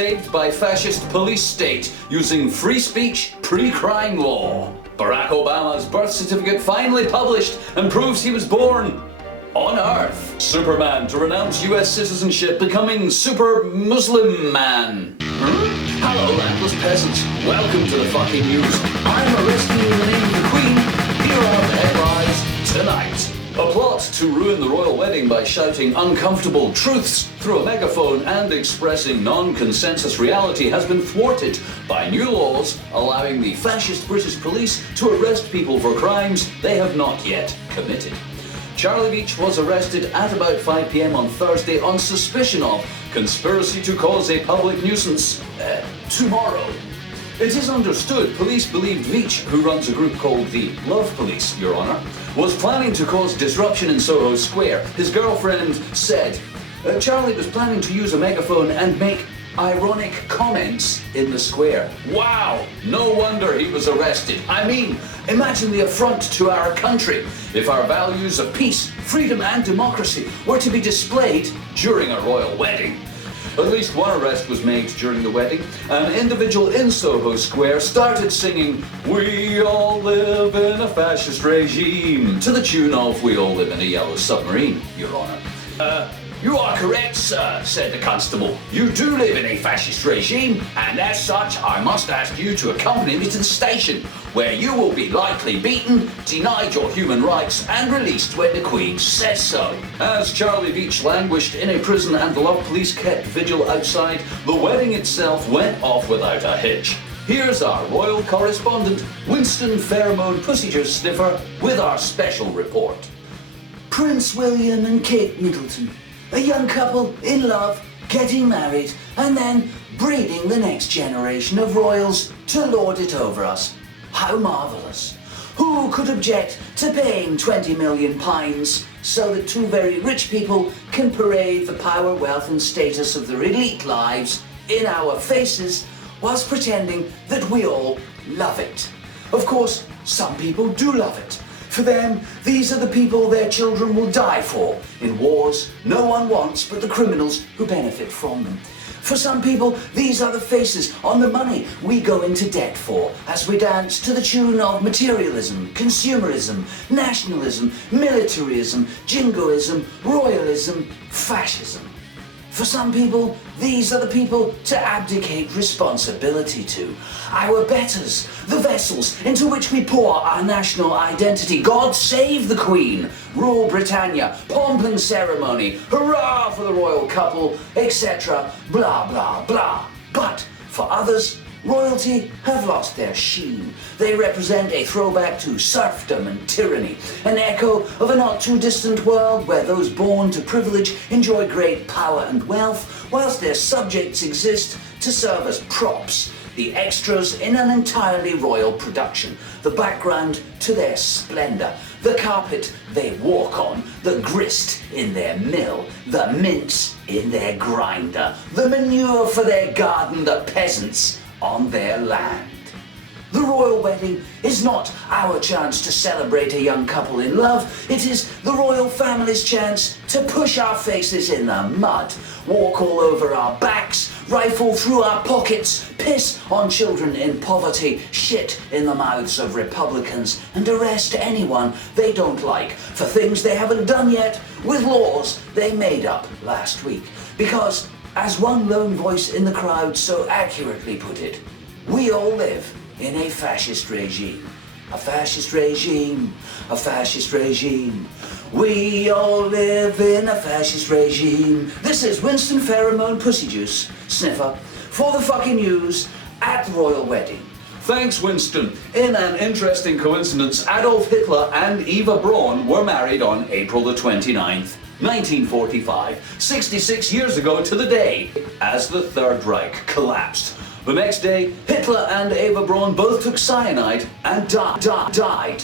saved by fascist police state using free speech pre-crime law. Barack Obama's birth certificate finally published and proves he was born on Earth. Superman to renounce US citizenship, becoming Super Muslim Man. Hello, landless peasants. Welcome to the FKN Newz. I'm arresting you in the name of the Queen. Here are the headlines tonight. A plot to ruin the royal wedding by shouting uncomfortable truths through a megaphone and expressing non-consensus reality has been thwarted by new laws allowing the fascist British police to arrest people for crimes they have not yet committed. Charlie Beach was arrested at about 5 p.m. on Thursday on suspicion of conspiracy to cause a public nuisance tomorrow. It is understood police believed Veach, who runs a group called the Love Police, Your Honour, was planning to cause disruption in Soho Square. His girlfriend said Charlie was planning to use a megaphone and make ironic comments in the square. Wow, no wonder he was arrested. I mean, imagine the affront to our country if our values of peace, freedom and democracy were to be displayed during a royal wedding. At least one arrest was made during the wedding. An individual in Soho Square started singing "We all live in a fascist regime" to the tune of "We all live in a yellow submarine, Your Honour." You are correct, sir, said the constable. You do live in a fascist regime, and as such, I must ask you to accompany me to the station, where you will be likely beaten, denied your human rights, and released when the Queen says so. As Charlie Beach languished in a prison and the Love Police kept vigil outside, the wedding itself went off without a hitch. Here's our royal correspondent, Winston Pheromone Pussyjuice Sniffer, with our special report. Prince William and Kate Middleton. A young couple in love, getting married, and then breeding the next generation of royals to lord it over us. How marvellous. Who could object to paying 20 million pounds so that two very rich people can parade the power, wealth and status of their elite lives in our faces whilst pretending that we all love it? Of course, some people do love it. For them, these are the people their children will die for in wars no one wants but the criminals who benefit from them. For some people, these are the faces on the money we go into debt for as we dance to the tune of materialism, consumerism, nationalism, militarism, jingoism, royalism, fascism. For some people, these are the people to abdicate responsibility to. Our betters, the vessels into which we pour our national identity. God save the Queen, rule Britannia, pomp and ceremony, hurrah for the royal couple, etc. Blah, blah, blah. But for others, royalty have lost their sheen. They represent a throwback to serfdom and tyranny, an echo of a not too distant world where those born to privilege enjoy great power and wealth, whilst their subjects exist to serve as props, the extras in an entirely royal production, the background to their splendour, the carpet they walk on, the grist in their mill, the mince in their grinder, the manure for their garden, the peasants on their land. The royal wedding is not our chance to celebrate a young couple in love. It is the royal family's chance to push our faces in the mud, walk all over our backs, rifle through our pockets, piss on children in poverty, shit in the mouths of Republicans, and arrest anyone they don't like for things they haven't done yet with laws they made up last week. Because, as one lone voice in the crowd so accurately put it, we all live in a fascist regime. A fascist regime, a fascist regime. We all live in a fascist regime. This is Winston Pheromone Pussyjuice Sniffer for the FKN Newz at the royal wedding. Thanks, Winston. In an interesting coincidence, Adolf Hitler and Eva Braun were married on April the 29th. 1945, 66 years ago to the day, as the Third Reich collapsed. The next day, Hitler and Eva Braun both took cyanide and died.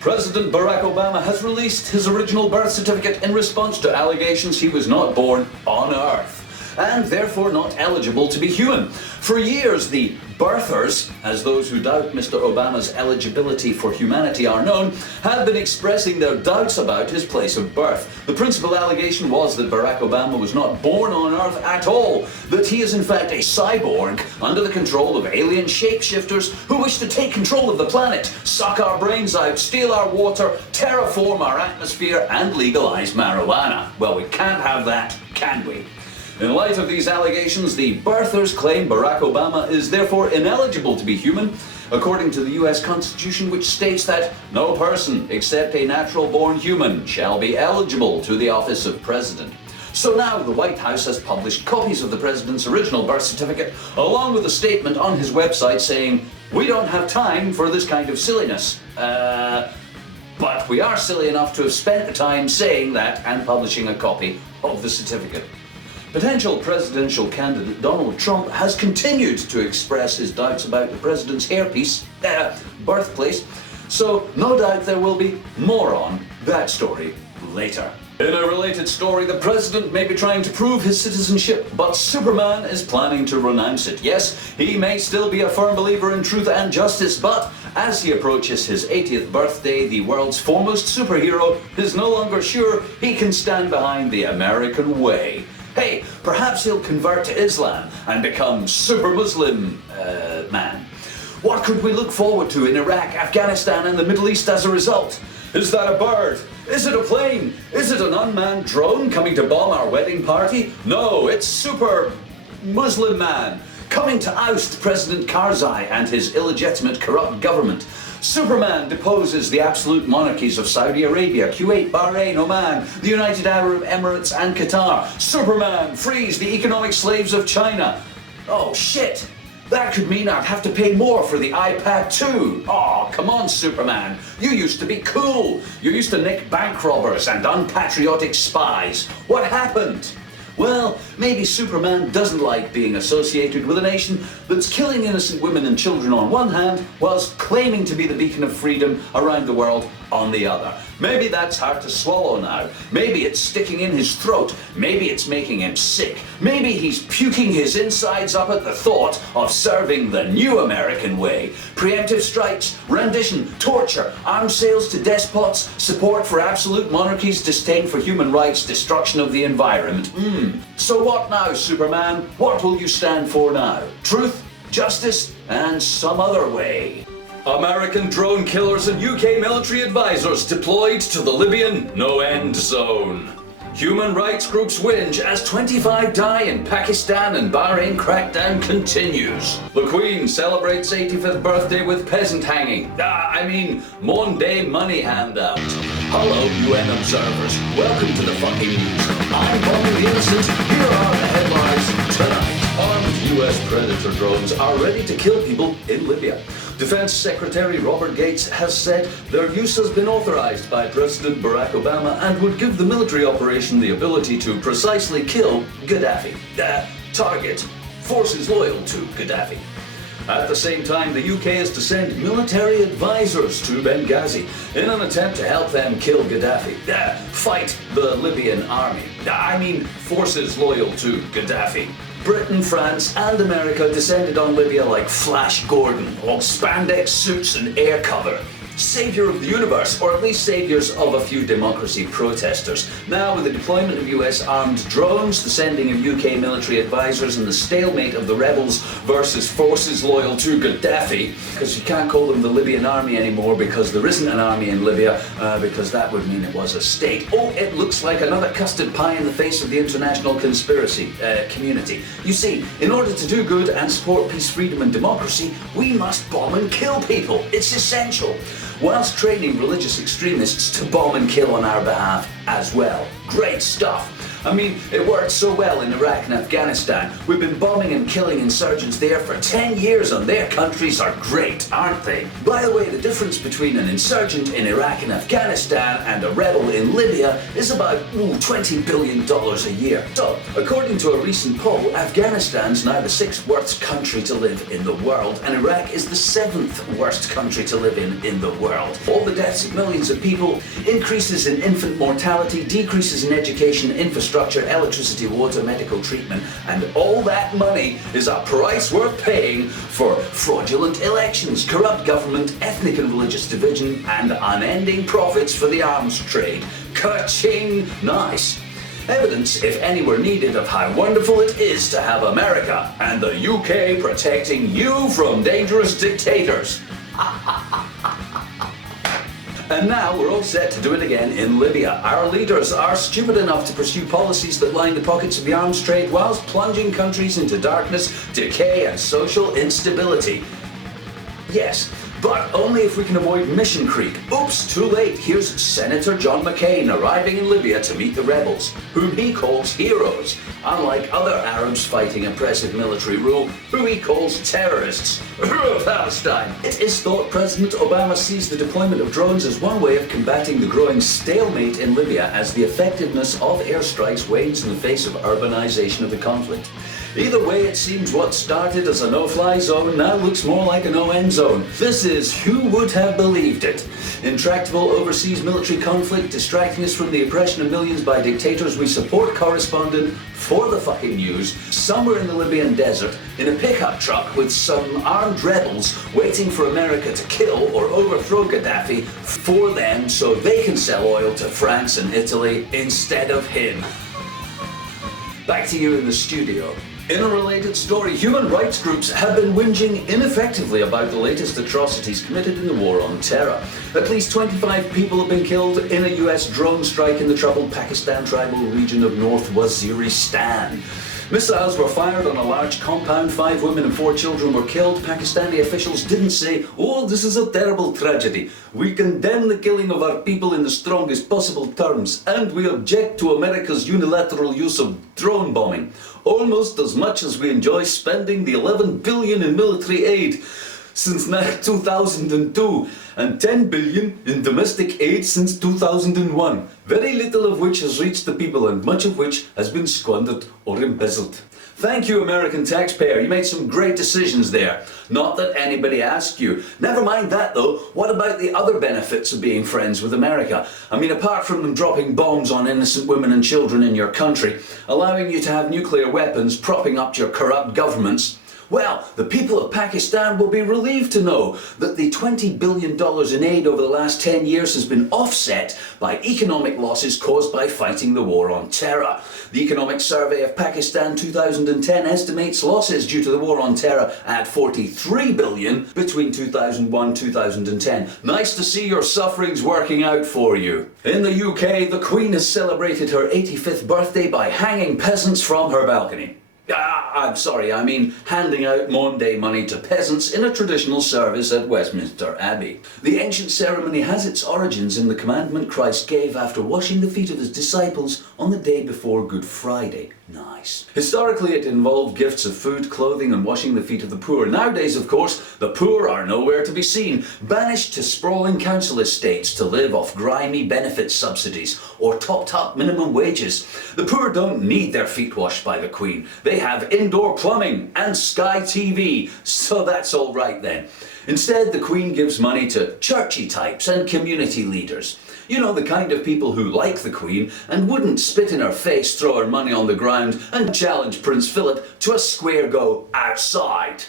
President Barack Obama has released his original birth certificate in response to allegations he was not born on Earth. and therefore not eligible to be human. For years, the birthers, as those who doubt Mr. Obama's eligibility for humanity are known, have been expressing their doubts about his place of birth. The principal allegation was that Barack Obama was not born on Earth at all, that he is in fact a cyborg under the control of alien shapeshifters who wish to take control of the planet, suck our brains out, steal our water, terraform our atmosphere, and legalize marijuana. Well, we can't have that, can we? In light of these allegations, the birthers claim Barack Obama is therefore ineligible to be human, according to the US Constitution, which states that no person except a natural-born human shall be eligible to the office of president. So now the White House has published copies of the president's original birth certificate, along with a statement on his website saying, "We don't have time for this kind of silliness." But we are silly enough to have spent the time saying that and publishing a copy of the certificate. Potential presidential candidate Donald Trump has continued to express his doubts about the president's hairpiece, birthplace, so no doubt there will be more on that story later. In a related story, the president may be trying to prove his citizenship, but Superman is planning to renounce it. Yes, he may still be a firm believer in truth and justice, but as he approaches his 80th birthday, the world's foremost superhero is no longer sure he can stand behind the American way. Hey, perhaps he'll convert to Islam and become super Muslim man. What could we look forward to in Iraq, Afghanistan, and the Middle East as a result? Is that a bird? Is it a plane? Is it an unmanned drone coming to bomb our wedding party? No, it's super Muslim man coming to oust President Karzai and his illegitimate corrupt government. Superman deposes the absolute monarchies of Saudi Arabia, Kuwait, Bahrain, Oman, the United Arab Emirates, and Qatar. Superman frees the economic slaves of China. Oh shit! That could mean I'd have to pay more for the iPad 2. Oh, come on, Superman. You used to be cool. You used to nick bank robbers and unpatriotic spies. What happened? Well, maybe Superman doesn't like being associated with a nation that's killing innocent women and children on one hand, whilst claiming to be the beacon of freedom around the world on the other. Maybe that's hard to swallow now. Maybe it's sticking in his throat. Maybe it's making him sick. Maybe he's puking his insides up at the thought of serving the new American way. Preemptive strikes, rendition, torture, arms sales to despots, support for absolute monarchies, disdain for human rights, destruction of the environment. So what now, Superman? What will you stand for now? Truth, justice, and some other way. American drone killers and UK military advisors deployed to the Libyan no-end zone. Human rights groups whinge as 25 die in Pakistan and Bahrain crackdown continues. The Queen celebrates 85th birthday with peasant hanging. Monday money handout. Hello, UN observers. Welcome to the fucking news. I'm Bobby the Innocent. Here are the headlines tonight. Armed US Predator drones are ready to kill people in Libya. Defense Secretary Robert Gates has said their use has been authorized by President Barack Obama and would give the military operation the ability to precisely kill Gaddafi. Target forces loyal to Gaddafi. At the same time, the UK is to send military advisors to Benghazi in an attempt to help them kill Gaddafi. Fight the Libyan army. Forces loyal to Gaddafi. Britain, France, and America descended on Libya like Flash Gordon, all spandex suits and air cover. Savior of the universe, or at least saviors of a few democracy protesters. Now, with the deployment of US armed drones, the sending of UK military advisors, and the stalemate of the rebels versus forces loyal to Gaddafi, because you can't call them the Libyan army anymore because there isn't an army in Libya, because that would mean it was a state. Oh, it looks like another custard pie in the face of the international conspiracy community. You see, in order to do good and support peace, freedom, and democracy, we must bomb and kill people. It's essential. Whilst training religious extremists to bomb and kill on our behalf as well. Great stuff. It worked so well in Iraq and Afghanistan. We've been bombing and killing insurgents there for 10 years and their countries are great, aren't they? By the way, the difference between an insurgent in Iraq and Afghanistan and a rebel in Libya is about $20 billion a year. So, according to a recent poll, Afghanistan's now the 6th worst country to live in the world, and Iraq is the 7th worst country to live in the world. All the deaths of millions of people, increases in infant mortality, decreases in education infrastructure, infrastructure, electricity, water, medical treatment, and all that money is a price worth paying for fraudulent elections, corrupt government, ethnic and religious division, and unending profits for the arms trade. Ka-ching! Nice. Evidence, if any were needed, of how wonderful it is to have America and the UK protecting you from dangerous dictators. And now we're all set to do it again in Libya. Our leaders are stupid enough to pursue policies that line the pockets of the arms trade whilst plunging countries into darkness, decay, and social instability. Yes, but only if we can avoid mission creep. Oops, too late. Here's Senator John McCain arriving in Libya to meet the rebels, whom he calls heroes, unlike other Arabs fighting oppressive military rule, who he calls terrorists. Palestine. It is thought President Obama sees the deployment of drones as one way of combating the growing stalemate in Libya as the effectiveness of airstrikes wanes in the face of urbanization of the conflict. Either way, it seems what started as a no-fly zone now looks more like a no-end zone. This is who would have believed it. Intractable overseas military conflict distracting us from the oppression of millions by dictators. We support correspondent for the FKN Newz somewhere in the Libyan desert in a pickup truck with some armed rebels waiting for America to kill or overthrow Gaddafi for them so they can sell oil to France and Italy instead of him. Back to you in the studio. In a related story, human rights groups have been whinging ineffectively about the latest atrocities committed in the war on terror. At least 25 people have been killed in a US drone strike in the troubled Pakistan tribal region of North Waziristan. Missiles were fired on a large compound, 5 women and 4 children were killed. Pakistani officials didn't say, "Oh, this is a terrible tragedy. We condemn the killing of our people in the strongest possible terms, and we object to America's unilateral use of drone bombing, almost as much as we enjoy spending the $11 billion in military aid since 2002 and $10 billion in domestic aid since 2001, very little of which has reached the people and much of which has been squandered or embezzled." Thank you, American taxpayer. You made some great decisions there. Not that anybody asked you. Never mind that, though. What about the other benefits of being friends with America? I mean, apart from them dropping bombs on innocent women and children in your country, allowing you to have nuclear weapons, propping up your corrupt governments, well, the people of Pakistan will be relieved to know that the $20 billion in aid over the last 10 years has been offset by economic losses caused by fighting the war on terror. The Economic Survey of Pakistan 2010 estimates losses due to the war on terror at $43 billion between 2001 and 2010. Nice to see your sufferings working out for you. In the UK, the Queen has celebrated her 85th birthday by hanging peasants from her balcony. I'm sorry, I mean handing out Maunday money to peasants in a traditional service at Westminster Abbey. The ancient ceremony has its origins in the commandment Christ gave after washing the feet of his disciples on the day before Good Friday. Nice. Historically, it involved gifts of food, clothing, and washing the feet of the poor. Nowadays, of course, the poor are nowhere to be seen, banished to sprawling council estates to live off grimy benefit subsidies or topped-up minimum wages. The poor don't need their feet washed by the Queen. They have indoor plumbing and Sky TV, so that's all right then. Instead, the Queen gives money to churchy types and community leaders. You know, the kind of people who like the Queen and wouldn't spit in her face, throw her money on the ground and challenge Prince Philip to a square go outside.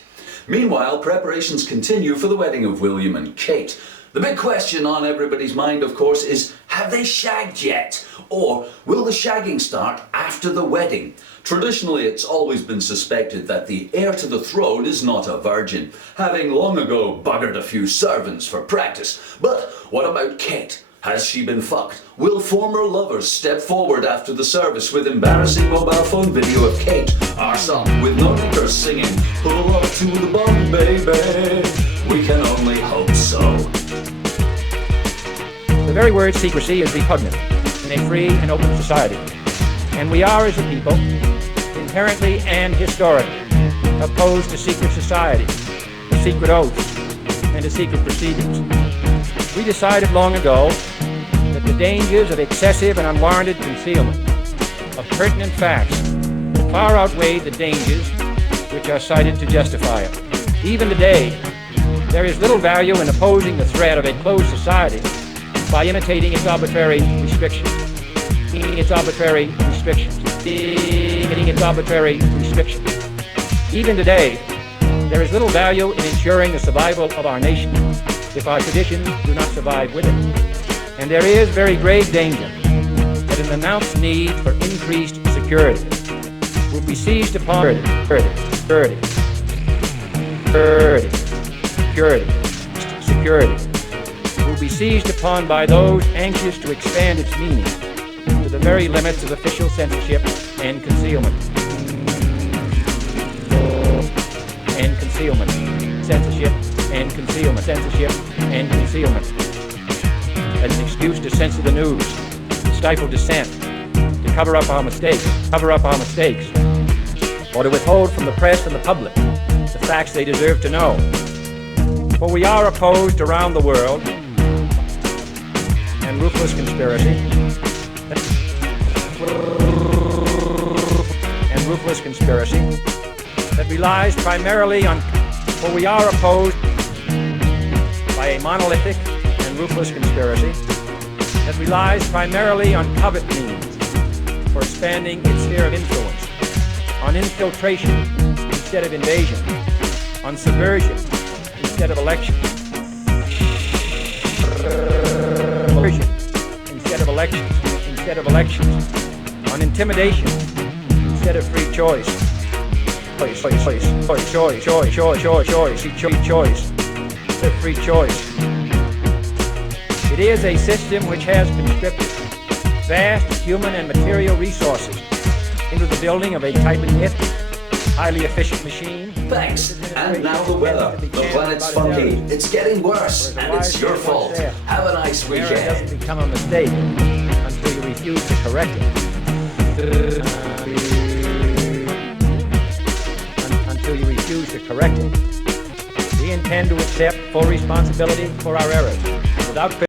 Meanwhile, preparations continue for the wedding of William and Kate. The big question on everybody's mind, of course, is have they shagged yet? Or will the shagging start after the wedding? Traditionally, it's always been suspected that the heir to the throne is not a virgin, having long ago buggered a few servants for practice. But what about Kate? Has she been fucked? Will former lovers step forward after the service with embarrassing mobile phone video of Kate, our son, with no leaders singing, "Pull up to the bum, baby"? We can only hope so. The very word secrecy is repugnant in a free and open society. And we are, as a people, inherently and historically opposed to secret society, to secret oaths, and to secret proceedings. We decided long ago that the dangers of excessive and unwarranted concealment of pertinent facts far outweigh the dangers which are cited to justify it. Even today, there is little value in opposing the threat of a closed society by imitating its arbitrary restrictions. restrictions, limiting its arbitrary restrictions. Even today, there is little value in ensuring the survival of our nation if our traditions do not survive with it. And there is very grave danger that an announced need for increased security will be seized upon will be seized upon by those anxious to expand its meaning to the very limits of official censorship and concealment. Censorship and concealment. As an excuse to censor the news, to stifle dissent, to cover up our mistakes, or to withhold from the press and the public the facts they deserve to know. For we are opposed around the world and ruthless conspiracy that relies primarily on, for we are opposed by a monolithic and ruthless conspiracy that relies primarily on covert means for expanding its sphere of influence, on infiltration instead of invasion, on subversion instead of elections, on intimidation instead of free choice. Free choice. It is a system which has conscripted vast human and material resources into the building of a tightly knit, highly efficient machine. Thanks. And now the weather. The planet's funky. It's getting worse, and it's your fault. Have a nice Error weekend. doesn't become a mistake until you refuse to correct it. We intend to accept full responsibility for our errors without